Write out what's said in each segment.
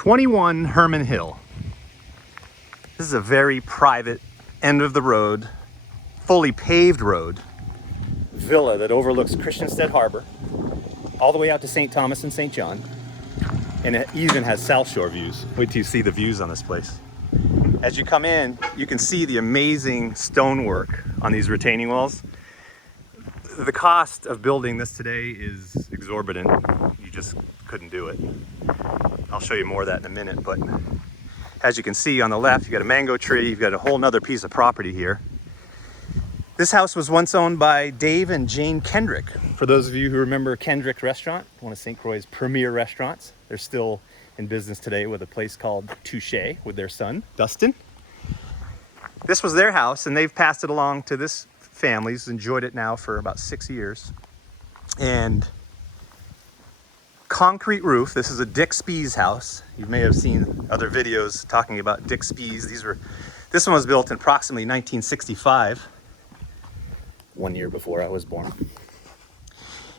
21 Hermon Hill. This is a very private, end of the road, fully paved road villa that overlooks Christiansted Harbor, all the way out to St. Thomas and St. John. And it even has South Shore views. Wait till you see the views on this place. As you come in, you can see the amazing stonework on these retaining walls. The cost of building this today is exorbitant. You just couldn't do it. I'll show you more of that in a minute, but as you can see on the left, you've got a mango tree, you've got a whole nother piece of property here. This house was once owned by Dave and Jane Kendrick. For those of you who remember Kendrick Restaurant, one of St. Croix's premier restaurants, they're still in business today with a place called Touche with their son, Dustin. This was their house and they've passed it along to this family. He's enjoyed it now for about 6 years. And concrete roof. This is a Dick Spees house. You may have seen other videos talking about Dick Spees. This one was built in approximately 1965, 1 year before I was born.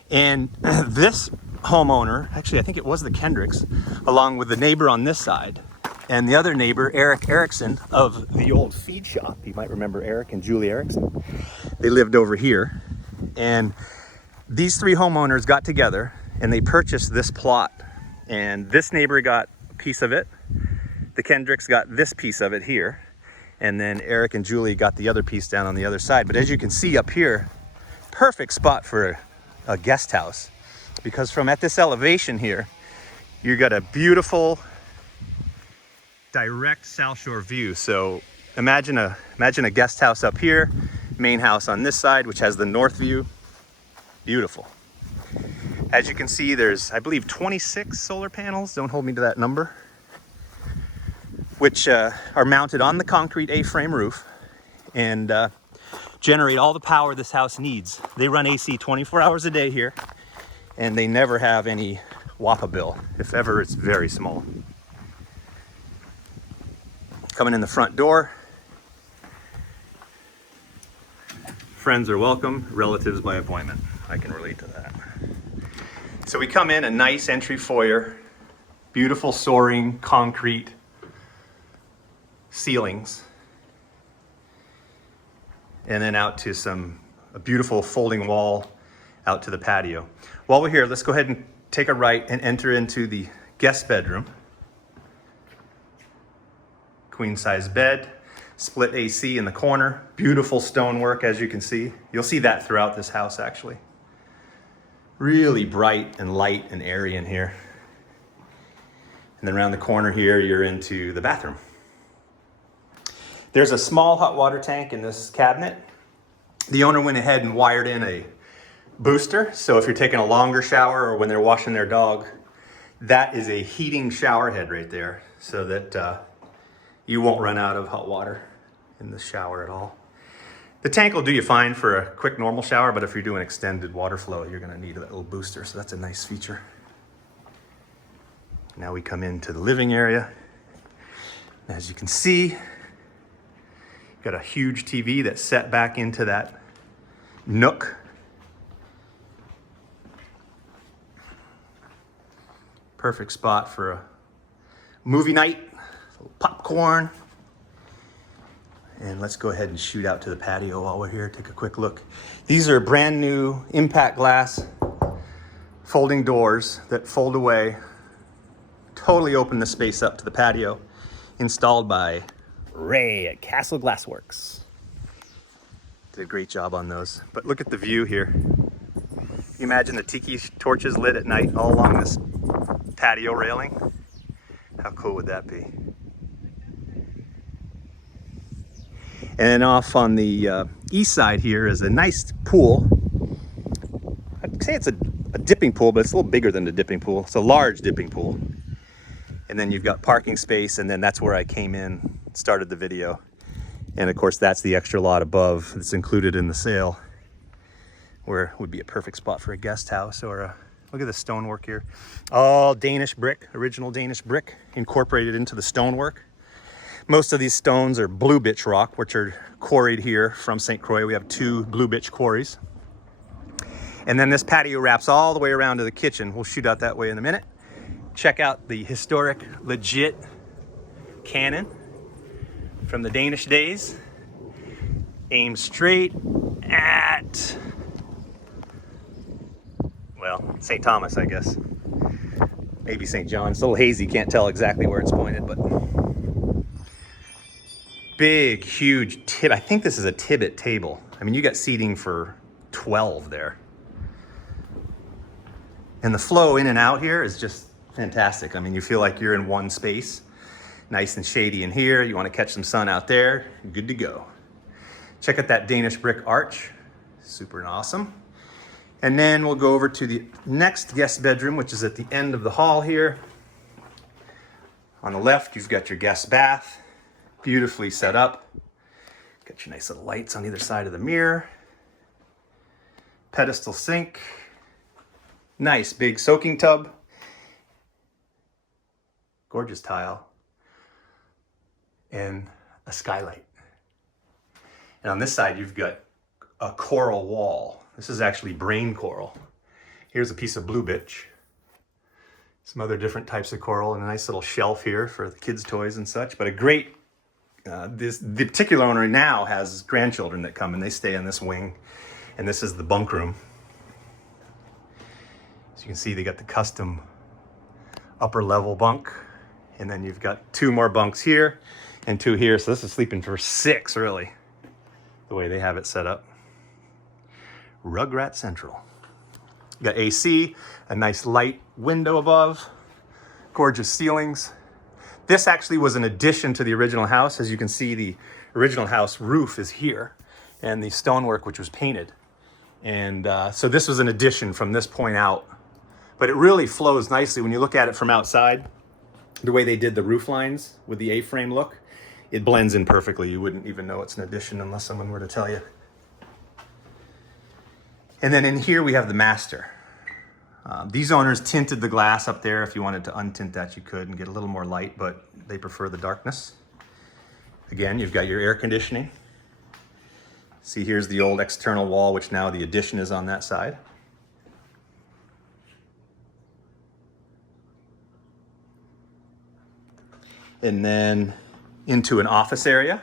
And this homeowner, actually I think it was the Kendricks, along with the neighbor on this side, and the other neighbor, Eric Erickson of the old feed shop. You might remember Eric and Julie Erickson. They lived over here. And these three homeowners got together and they purchased this plot. And this neighbor got a piece of it. The Kendricks got this piece of it here. And then Eric and Julie got the other piece down on the other side. But as you can see up here, perfect spot for a guest house. Because from at this elevation here, you got a beautiful direct South Shore view. So imagine a guest house up here, main house on this side, which has the north view. Beautiful. As you can see, there's, I believe, 26 solar panels, don't hold me to that number, which are mounted on the concrete A-frame roof and generate all the power this house needs. They run AC 24 hours a day here, and they never have any WAPA bill. If ever, it's very small. Coming in the front door. Friends are welcome, relatives by appointment. I can relate to that. So we come in a nice entry foyer, beautiful soaring concrete ceilings, and then out to a beautiful folding wall out to the patio. While we're here, let's go ahead and take a right and enter into the guest bedroom. Queen size bed, split AC in the corner, beautiful stonework as you can see. You'll see that throughout this house actually. Really bright and light and airy in here. And then around the corner here, you're into the bathroom. There's a small hot water tank in this cabinet. The owner went ahead and wired in a booster. So if you're taking a longer shower or when they're washing their dog, that is a heating shower head right there so that you won't run out of hot water in the shower at all. The tank will do you fine for a quick normal shower, but if you're doing extended water flow, you're gonna need that little booster, so that's a nice feature. Now we come into the living area. As you can see, got a huge TV that's set back into that nook. Perfect spot for a movie night, a little popcorn. And let's go ahead and shoot out to the patio while we're here, take a quick look. These are brand new impact glass folding doors that fold away, totally open the space up to the patio, installed by Ray at Castle Glassworks. Did a great job on those. But look at the view here. You imagine the tiki torches lit at night all along this patio railing. How cool would that be? And off on the east side here is a nice pool. I'd say it's a dipping pool, but it's a little bigger than the dipping pool. It's a large dipping pool. And then you've got parking space, and then that's where I came in, started the video. And of course, that's the extra lot above that's included in the sale, where it would be a perfect spot for a guest house or a, look at the stonework here. All Danish brick, original Danish brick, incorporated into the stonework. Most of these stones are blue bitch rock, which are quarried here from St. Croix. We have 2 blue bitch quarries. And then this patio wraps all the way around to the kitchen. We'll shoot out that way in a minute. Check out the historic, legit cannon from the Danish days. Aim straight at, well, St. Thomas, I guess. Maybe St. John. It's a little hazy, can't tell exactly where it's pointed, but big, huge tib. I think this is a Tibbet table. I mean, you got seating for 12 there. And the flow in and out here is just fantastic. I mean, you feel like you're in one space. Nice and shady in here. You want to catch some sun out there, good to go. Check out that Danish brick arch, super awesome. And then we'll go over to the next guest bedroom, which is at the end of the hall here. On the left, you've got your guest bath, beautifully set up. Got your nice little lights on either side of the mirror. Pedestal sink. Nice big soaking tub. Gorgeous tile. And a skylight. And on this side, you've got a coral wall. This is actually brain coral. Here's a piece of blue bitch. Some other different types of coral and a nice little shelf here for the kids' toys and such. But a great, the particular owner now has grandchildren that come and they stay in this wing. And this is the bunk room. As you can see, they got the custom upper level bunk. And then you've got 2 more bunks here and 2 here. So this is sleeping for 6 really, the way they have it set up. Rugrat Central. You got AC, a nice light window above, gorgeous ceilings. This actually was an addition to the original house. As you can see, the original house roof is here and the stonework, which was painted. And so this was an addition from this point out, but it really flows nicely when you look at it from outside. The way they did the roof lines with the A-frame look, it blends in perfectly. You wouldn't even know it's an addition unless someone were to tell you. And then in here we have the master. These owners tinted the glass up there. If you wanted to untint that, you could and get a little more light, but they prefer the darkness. Again, you've got your air conditioning. See, here's the old external wall, which now the addition is on that side. And then into an office area.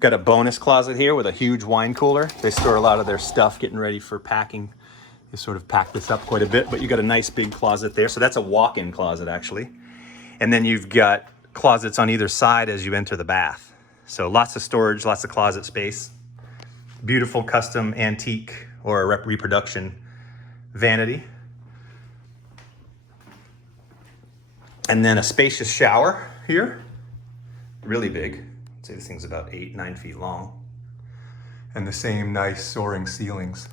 Got a bonus closet here with a huge wine cooler. They store a lot of their stuff getting ready for packing. They sort of pack this up quite a bit, but you got a nice big closet there. So that's a walk-in closet actually. And then you've got closets on either side as you enter the bath. So lots of storage, lots of closet space. Beautiful custom antique or a reproduction vanity. And then a spacious shower here, really big. I'd say this thing's about 8-9 feet long. And the same nice soaring ceilings.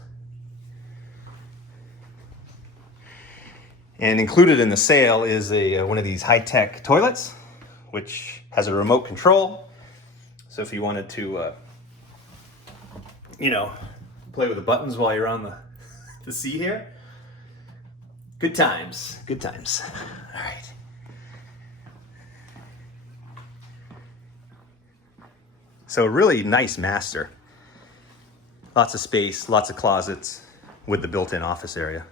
And included in the sale is one of these high-tech toilets, which has a remote control. So if you wanted to, play with the buttons while you're on the sea here, good times, good times. All right. So a really nice master. Lots of space, lots of closets with the built-in office area.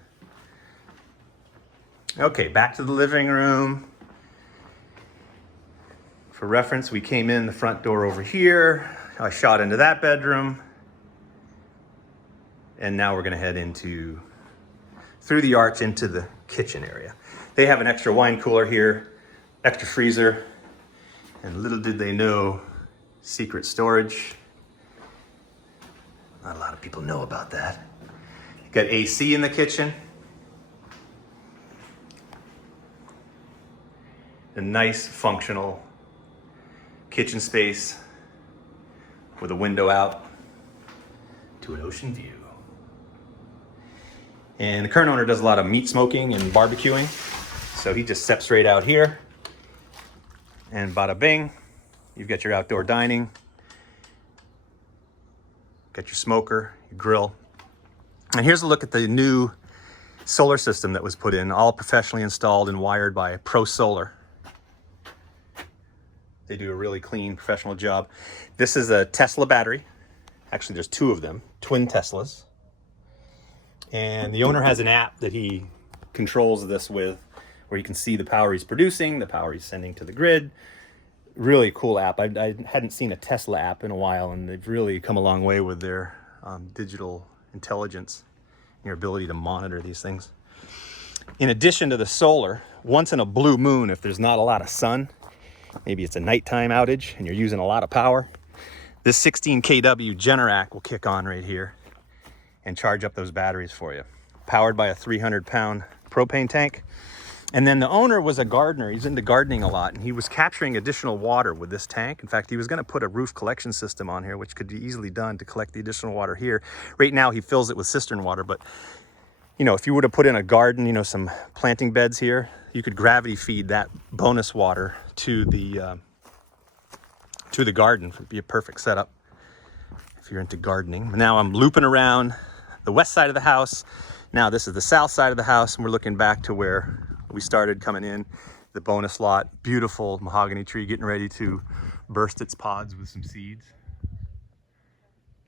Okay, back to the living room. For reference, we came in the front door over here. I shot into that bedroom. And now we're gonna head through the arch into the kitchen area. They have an extra wine cooler here, extra freezer, and little did they know, secret storage. Not a lot of people know about that. Got AC in the kitchen. A nice functional kitchen space with a window out to an ocean view. And the current owner does a lot of meat smoking and barbecuing. So he just steps right out here and bada bing. You've got your outdoor dining, got your smoker, your grill. And here's a look at the new solar system that was put in, all professionally installed and wired by Pro Solar. They do a really clean, professional job. This is a Tesla battery. Actually, there's 2 of them, twin Teslas. And the owner has an app that he controls this with, where you can see the power he's producing, the power he's sending to the grid. Really cool app. I hadn't seen a Tesla app in a while, and they've really come a long way with their digital intelligence, your ability to monitor these things. In addition to the solar, once in a blue moon, if there's not a lot of sun, maybe it's a nighttime outage and you're using a lot of power, this 16 kW Generac will kick on right here and charge up those batteries for you. Powered by a 300-pound propane tank. And then the owner was a gardener. He's into gardening a lot, and he was capturing additional water with this tank. In fact, he was going to put a roof collection system on here, which could be easily done to collect the additional water here. Right now, he fills it with cistern water, but you know, if you would have put in a garden, you know, some planting beds here, you could gravity feed that bonus water to the garden. It would be a perfect setup if you're into gardening. Now I'm looping around the west side of the house. Now this is the south side of the house, and we're looking back to where we started coming in, the bonus lot. Beautiful mahogany tree getting ready to burst its pods with some seeds.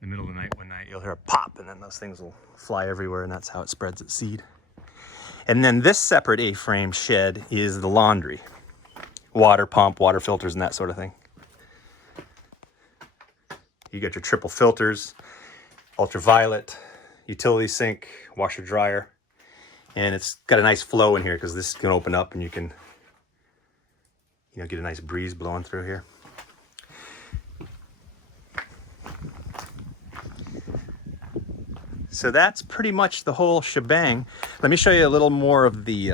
In the middle of the night, one night, you'll hear a pop, and then those things will fly everywhere, and that's how it spreads its seed. And then this separate A-frame shed is the laundry. Water pump, water filters, and that sort of thing. You got your triple filters, ultraviolet, utility sink, washer dryer. And it's got a nice flow in here because this can open up and you can, you know, get a nice breeze blowing through here. So that's pretty much the whole shebang. Let me show you a little more of the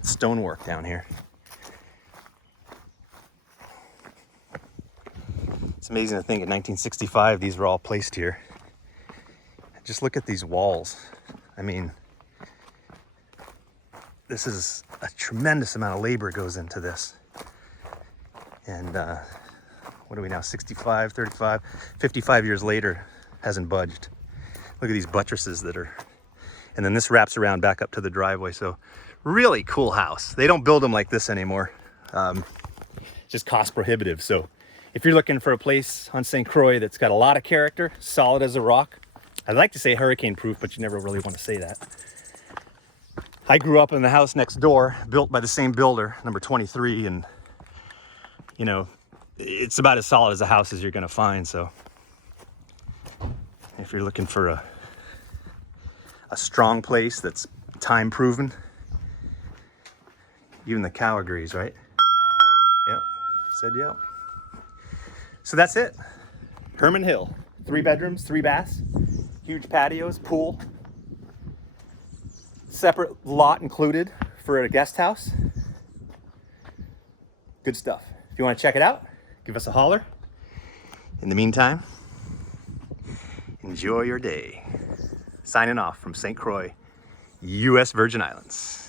stonework down here. It's amazing to think in 1965 these were all placed here. Just look at these walls. I mean, this is a tremendous amount of labor goes into this. And what are we now, 65, 35, 55 years later, hasn't budged. Look at these buttresses that are, and then this wraps around back up to the driveway. So really cool house. They don't build them like this anymore. Just cost prohibitive. So if you're looking for a place on St. Croix that's got a lot of character, solid as a rock, I'd like to say hurricane proof, but you never really want to say that. I grew up in the house next door, built by the same builder, number 23, and you know, it's about as solid as a house as you're gonna find. So if you're looking for a strong place that's time proven, even the cow agrees, right? Yep, said yep. So that's it. Hermon Hill, 3 bedrooms, 3 baths, huge patios, pool, separate lot included for a guest house. Good stuff. If you want to check it out, give us a holler. In the meantime, enjoy your day. Signing off from St. Croix, U.S. Virgin Islands.